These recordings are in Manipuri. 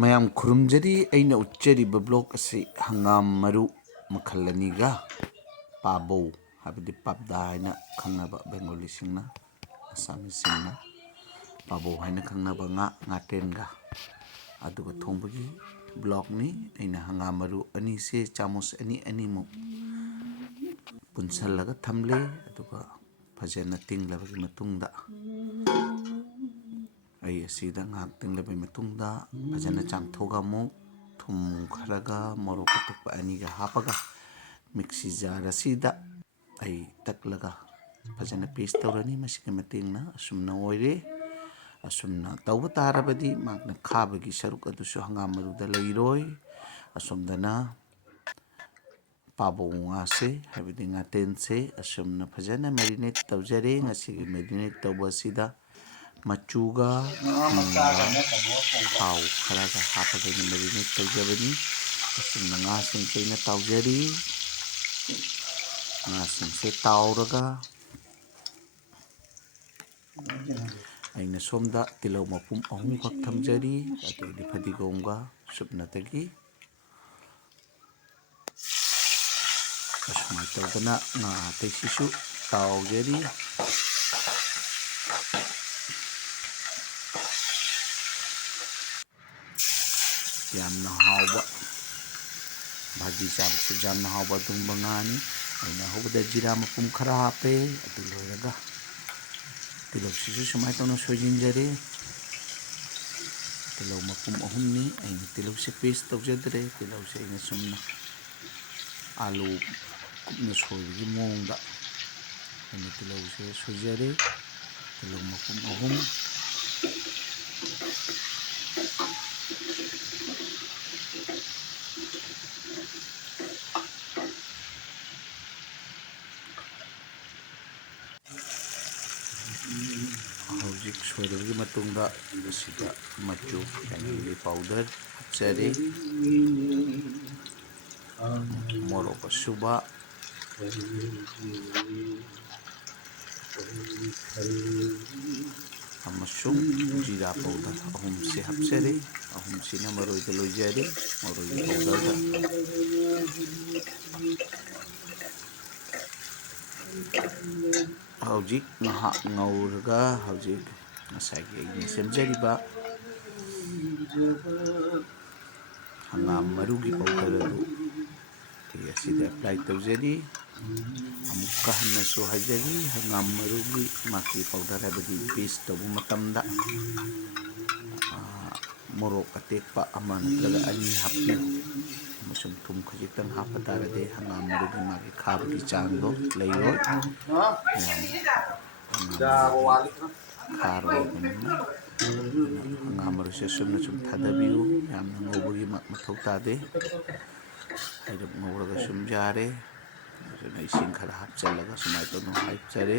ꯃꯌꯥꯝ ꯈꯨꯔꯨꯝꯖꯔꯤ ꯑꯩꯅ ꯎꯠꯆꯔꯤꯕ ꯕ꯭ꯂꯣꯛ ꯑꯁꯤ ꯍꯪꯒꯥꯝ ꯃꯔꯨ ꯃꯈꯜ ꯑꯅꯤꯒ ꯄꯥꯕꯧ ꯍꯥꯏꯕꯗꯤ ꯄꯥꯞꯗꯥ ꯍꯥꯏꯅ ꯈꯪꯅꯕ ꯕꯦꯡꯒꯣꯂꯤꯁꯤꯡꯅ ꯑꯁꯥꯃꯤꯁꯁꯤꯡꯅ ꯄꯥꯕꯧ ꯍꯥꯏꯅ ꯈꯪꯅꯕ ꯉꯥꯇꯦꯟꯒ ꯑꯗꯨꯒ ꯊꯣꯡꯕꯒꯤ ꯕ꯭ꯂꯣꯛꯅꯤ꯫ ꯑꯩꯅ ꯍꯪꯒꯥꯝ ꯃꯔꯨ ꯑꯅꯤꯁꯦ ꯆꯥꯃꯁ ꯑꯅꯤ ꯑꯅꯤꯃꯨꯛ ꯄꯨꯟꯁꯤꯜꯂꯒ ꯊꯝꯂꯦ ꯑꯗꯨꯒ ꯐꯖꯅ ꯇꯤꯡꯂꯕꯒꯤ ꯃꯇꯨꯡꯗ ꯑꯩ ꯑꯁꯤꯗ ꯉꯥꯏꯍꯥꯛ ꯇꯤꯡꯂꯕꯒꯤ ꯃꯇꯨꯡꯗ ꯐꯖꯅ ꯆꯥꯝꯊꯣꯛꯑꯒ ꯑꯃꯨꯛ ꯊꯨꯝ ꯈꯔꯒ ꯃꯣꯔꯣꯛ ꯑꯇꯦꯛꯄ ꯑꯅꯤꯒ ꯍꯥꯞꯄꯒ ꯃꯤꯛꯁꯤ ꯖꯥꯔ ꯑꯁꯤꯗ ꯑꯩ ꯇꯛꯂꯒ ꯐꯖꯅ ꯄꯦꯁ ꯇꯧꯔꯅꯤ꯫ ꯃꯁꯤꯒꯤ ꯃꯇꯦꯡꯅ ꯑꯁꯨꯝꯅ ꯑꯣꯏꯔꯦ꯫ ꯑꯁꯨꯝꯅ ꯇꯧꯕ ꯇꯥꯔꯕꯗꯤ ꯃꯍꯥꯛꯅ ꯈꯥꯕꯒꯤ ꯁꯔꯨꯛ ꯑꯗꯨꯁꯨ ꯍꯪꯒꯥꯝ ꯃꯔꯨꯗ ꯂꯩꯔꯣꯏ꯫ ꯑꯁꯣꯝꯗꯅ ꯄꯥꯕꯧ ꯉꯥꯁꯦ ꯍꯥꯏꯕꯗꯤ ꯉꯥꯇꯦꯟꯁꯦ ꯑꯁꯨꯝꯅ ꯐꯖꯅ ꯃꯦꯔꯤꯅꯦꯠ ꯇꯧꯖꯔꯦ꯫ ꯉꯁꯤꯒꯤ ꯃꯦꯔꯤꯅꯦꯠ ꯇꯧꯕ ꯑꯁꯤꯗ ꯃꯆꯨꯒ ꯊꯨꯝꯒ ꯊꯥꯎ ꯈꯔꯒ ꯍꯥꯞꯄꯒ ꯑꯩꯅ ꯃꯦꯔꯤꯅꯦꯠ ꯇꯧꯖꯕꯅꯤ꯫ ꯑꯁꯨꯝꯅ ꯉꯥꯁꯤꯡꯁꯦ ꯑꯩꯅ ꯇꯥꯎꯖꯔꯤ꯫ ꯉꯥꯁꯤꯡꯁꯦ ꯇꯥꯎꯔꯒ ꯑꯩꯅ ꯁꯣꯝꯗ ꯇꯤꯜꯍꯧ ꯃꯄꯨꯝ 3ꯈꯛ ꯊꯝꯖꯔꯤ ꯑꯗꯒꯤ ꯐꯗꯤꯒꯣꯝꯒ ꯁꯨꯞꯅꯇꯒꯤ ꯑꯁꯨꯃꯥꯏꯅ ꯇꯧꯗꯅ ꯉꯥ ꯑꯇꯩꯁꯤꯁꯨ ꯇꯥꯎꯖꯔꯤ꯫ ꯌꯥꯝꯅ ꯍꯥꯎꯕ ꯚꯥꯖꯤ ꯆꯥꯕꯁꯨ ꯌꯥꯝꯅ ꯍꯥꯎꯕ ꯑꯗꯨꯒꯨꯝꯕ ꯉꯥꯅꯤ꯫ ꯑꯩꯅ ꯍꯧꯕꯗ ꯖꯤꯔꯥ ꯃꯄꯨꯝ ꯈꯔ ꯍꯥꯞꯄꯦ꯫ ꯑꯗꯨ ꯂꯣꯏꯔꯒ ꯇꯤꯜꯍꯧꯁꯤꯁꯨ ꯁꯨꯃꯥꯏꯅ ꯇꯧꯅ ꯁꯣꯏꯖꯤꯟꯖꯔꯦ꯫ ꯇꯤꯜꯍꯧ ꯃꯄꯨꯝ 3ꯅꯤ꯫ ꯑꯩꯅ ꯇꯤꯜꯍꯧꯁꯦ ꯄꯦꯁ ꯇꯧꯖꯗ꯭ꯔꯦ꯫ ꯇꯤꯜꯍꯧꯁꯦ ꯑꯩꯅ ꯆꯨꯝꯅ ꯑꯥꯂꯨ ꯀꯨꯞꯅ ꯁꯣꯏꯕꯒꯤ ꯃꯑꯣꯡꯗ ꯑꯩꯅ ꯇꯤꯜꯍꯧꯁꯦ ꯁꯣꯏꯖꯔꯦ꯫ ꯇꯤꯜꯍꯧ ꯃꯄꯨꯝ 3 ꯍꯧꯖꯤꯛ ꯁꯣꯏꯔꯕꯒꯤ ꯃꯇꯨꯡꯗ ꯑꯁꯤꯗ ꯃꯆꯨ ꯌꯥꯏꯉꯪꯂꯤ ꯄꯥꯎꯗꯔ ꯍꯥꯞꯆꯔꯦ꯫ ꯃꯣꯔꯣꯛ ꯑꯁꯨꯕ ꯑꯃꯁꯨꯡ ꯖꯤꯔꯥ ꯄꯥꯎꯗꯔ 3ꯁꯦ ꯍꯥꯞꯆꯔꯦ꯫ 3ꯁꯤꯅ ꯃꯔꯣꯏꯗ ꯂꯣꯏꯖꯔꯦ ꯃꯔꯣꯏꯒꯤ ꯄꯥꯎꯗꯔꯗ꯫ ꯍꯧꯖꯤꯛ ꯉꯥꯏꯍꯥꯛ ꯉꯧꯔꯒ ꯍꯧꯖꯤꯛ ꯉꯁꯥꯏꯒꯤ ꯑꯩꯅ ꯁꯦꯝꯖꯔꯤꯕ ꯍꯪꯒꯥꯝ ꯃꯔꯨꯒꯤ ꯄꯥꯎꯗꯔ ꯑꯗꯨ ꯑꯩ ꯑꯁꯤꯗ ꯑꯦꯄ꯭ꯂꯥꯏ ꯇꯧꯖꯔꯤ꯫ ꯑꯃꯨꯛꯀ ꯍꯟꯅꯁꯨ ꯍꯥꯏꯖꯔꯤ ꯍꯪꯒꯥꯝ ꯃꯔꯨꯒꯤ ꯃꯥꯒꯤ ꯄꯥꯎꯗꯔ ꯍꯥꯏꯕꯗꯤ ꯄꯦꯁ ꯇꯧꯕ ꯃꯇꯝꯗ ꯃꯣꯔꯣꯛ ꯑꯇꯦꯛꯄ 1 ꯅꯠꯇ꯭ꯔꯒ 2 ꯍꯥꯞꯄꯤꯌꯨ ꯑꯃꯁꯨꯡ ꯊꯨꯝ ꯈꯖꯤꯛꯇꯪ ꯍꯥꯞꯄ ꯇꯥꯔꯗꯤ ꯍꯪꯒꯥꯝ ꯃꯔꯨꯒꯤ ꯃꯥꯒꯤ ꯈꯥꯕꯒꯤ ꯆꯥꯡꯗꯣ ꯂꯩꯔꯣꯏ꯫ ꯌꯥꯝ ꯍꯪꯒꯥꯝ ꯃꯔꯨꯗꯤ ꯈꯥꯔꯣꯏꯗꯕꯅꯤꯅ ꯑꯗꯨꯅ ꯍꯪꯒꯥꯝ ꯃꯔꯨꯁꯦ ꯆꯨꯝꯅ ꯁꯨꯝ ꯊꯥꯗꯕꯤꯌꯨ꯫ ꯌꯥꯝꯅ ꯉꯧꯕꯒꯤ ꯃꯊꯧ ꯇꯥꯗꯦ꯫ ꯍꯥꯏꯔꯞ ꯉꯧꯔꯒ ꯁꯨꯝ ꯌꯥꯔꯦ꯫ ꯑꯗꯨꯅ ꯏꯁꯤꯡ ꯈꯔ ꯍꯥꯞꯆꯤꯜꯂꯒ ꯁꯨꯃꯥꯏꯅ ꯇꯧꯅ ꯍꯥꯞꯆꯔꯦ꯫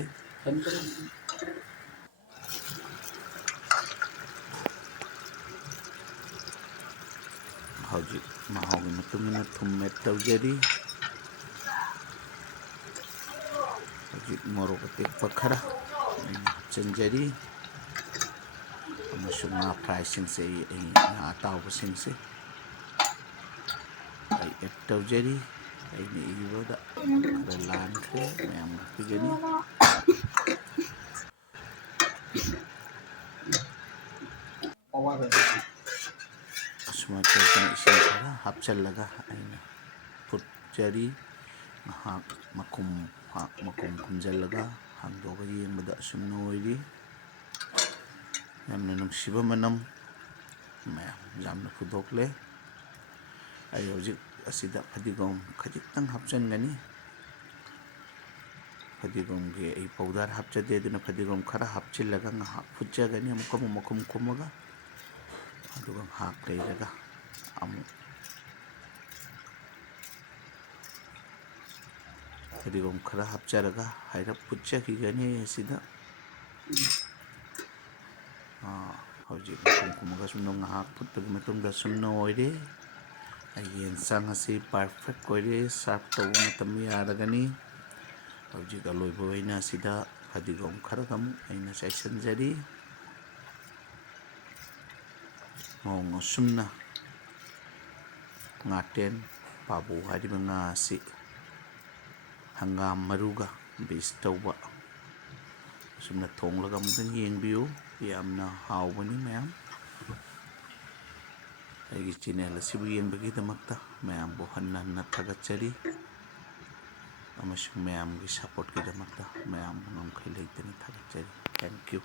ꯍꯧꯖꯤꯛ ꯃꯍꯥꯎꯒꯤ ꯃꯇꯨꯡꯏꯟꯅ ꯊꯨꯝ ꯑꯦꯗ ꯇꯧꯖꯔꯤ꯫ ꯍꯧꯖꯤꯛ ꯃꯣꯔꯣꯛ ꯑꯇꯦꯛꯄ ꯈꯔ ꯑꯩꯅ ꯍꯥꯞꯆꯤꯟꯖꯔꯤ ꯑꯃꯁꯨꯡ ꯉꯥ ꯐ꯭ꯔꯥꯏꯁꯤꯡꯁꯦ ꯑꯩ ꯉꯥ ꯑꯇꯥꯎꯕꯁꯤꯡꯁꯦ ꯑꯩ ꯑꯦꯗ ꯇꯧꯖꯔꯤ꯫ ꯑꯩꯅ ꯏꯕꯗ ꯈꯔ ꯂꯥꯟꯈ꯭ꯔꯦ ꯃꯌꯥꯝ ꯉꯥꯛꯄꯤꯒꯅꯤ꯫ ꯑꯁꯨꯃꯥꯏꯅ ꯇꯧꯗꯅ ꯏꯁꯤꯡ ꯈꯔ ꯍꯥꯞꯆꯤꯜꯂꯒ ꯑꯩꯅ ꯐꯨꯠꯖꯔꯤ꯫ ꯉꯥꯏꯍꯥꯛ ꯃꯈꯨꯝ ꯈꯨꯝꯖꯤꯜꯂꯒ ꯍꯥꯡꯗꯣꯛꯑꯒ ꯌꯦꯡꯕꯗ ꯑꯁꯨꯝꯅ ꯑꯣꯏꯔꯤ꯫ ꯌꯥꯝꯅ ꯅꯨꯡꯁꯤꯕ ꯃꯅꯝ ꯃꯌꯥꯝ ꯌꯥꯝꯅ ꯐꯨꯗꯣꯛꯂꯦ꯫ ꯑꯩ ꯍꯧꯖꯤꯛ ꯑꯁꯤꯗ ꯐꯗꯤꯒꯣꯝ ꯈꯖꯤꯛꯇꯪ ꯍꯥꯞꯆꯤꯟꯒꯅꯤ꯫ ꯐꯗꯤꯒꯣꯝꯒꯤ ꯑꯩ ꯄꯥꯎꯗꯔ ꯍꯥꯞꯆꯗꯦ ꯑꯗꯨꯅ ꯐꯗꯤꯒꯣꯝ ꯈꯔ ꯍꯥꯞꯆꯤꯜꯂꯒ ꯉꯥꯏꯍꯥꯛ ꯐꯨꯠꯆꯒꯅꯤ ꯑꯃꯨꯛꯀ ꯃꯈꯨꯝ ꯈꯨꯝꯃꯒ ꯑꯗꯨꯒ ꯉꯥꯏꯍꯥꯛ ꯂꯩꯔꯒ ꯑꯃꯨꯛ ꯐꯗꯤꯒꯣꯝ ꯈꯔ ꯍꯥꯞꯆꯔꯒ ꯍꯥꯏꯔꯞ ꯐꯨꯠꯆꯈꯤꯒꯅꯤ ꯑꯁꯤꯗ ꯍꯧꯖꯤꯛ ꯃꯈꯨꯝ ꯈꯨꯝꯃꯒ ꯁꯨꯝꯅ ꯉꯥꯏꯍꯥꯛ ꯐꯨꯠꯄꯒꯤ ꯃꯇꯨꯡꯗ ꯁꯨꯝꯅ ꯑꯣꯏꯔꯦ꯫ ꯑꯩꯒꯤ ꯌꯦꯟꯁꯥꯡ ꯑꯁꯤ ꯄꯔꯐꯦꯛ ꯑꯣꯏꯔꯦ꯫ ꯁꯥꯔꯚ ꯇꯧꯕ ꯃꯇꯝ ꯌꯥꯔꯒꯅꯤ꯫ ꯍꯧꯖꯤꯛ ꯑꯂꯣꯏꯕ ꯑꯣꯏꯅ ꯑꯁꯤꯗ ꯐꯗꯤꯒꯣꯝ ꯈꯔꯒ ꯑꯃꯨꯛ ꯑꯩꯅ ꯆꯥꯏꯁꯤꯟꯖꯔꯤ꯫ ꯃꯑꯣꯡ ꯑꯁꯨꯝꯅ ꯉꯥꯇꯦꯟ ꯄꯥꯕꯨ ꯍꯥꯏꯔꯤꯕ ꯉꯥ ꯑꯁꯤ ꯍꯪꯒꯥꯝ ꯃꯔꯨꯒ ꯕꯤꯁ ꯇꯧꯕ ꯑꯁꯨꯝꯅ ꯊꯣꯡꯂꯒ ꯑꯃꯨꯛꯇꯪ ꯌꯦꯡꯕꯤꯌꯨ ꯌꯥꯝꯅ ꯍꯥꯎꯕꯅꯤ ꯃꯌꯥꯝ ꯑꯩꯒꯤ ꯆꯦꯅꯦꯜ ꯑꯁꯤꯕꯨ ꯌꯦꯡꯕꯒꯤꯗꯃꯛꯇ ꯃꯌꯥꯝꯕꯨ ꯍꯟꯅ ꯍꯟꯅ ꯊꯥꯒꯠꯆꯔꯤ ꯑꯃꯁꯨꯡ ꯃꯌꯥꯝꯒꯤ ꯁꯄꯣꯔꯠꯀꯤꯗꯃꯛꯇ ꯃꯌꯥꯝꯕꯨ ꯉꯝꯈꯩ ꯂꯩꯇꯅ ꯊꯥꯒꯠꯆꯔꯤ ꯊꯦꯡꯛ ꯌꯨ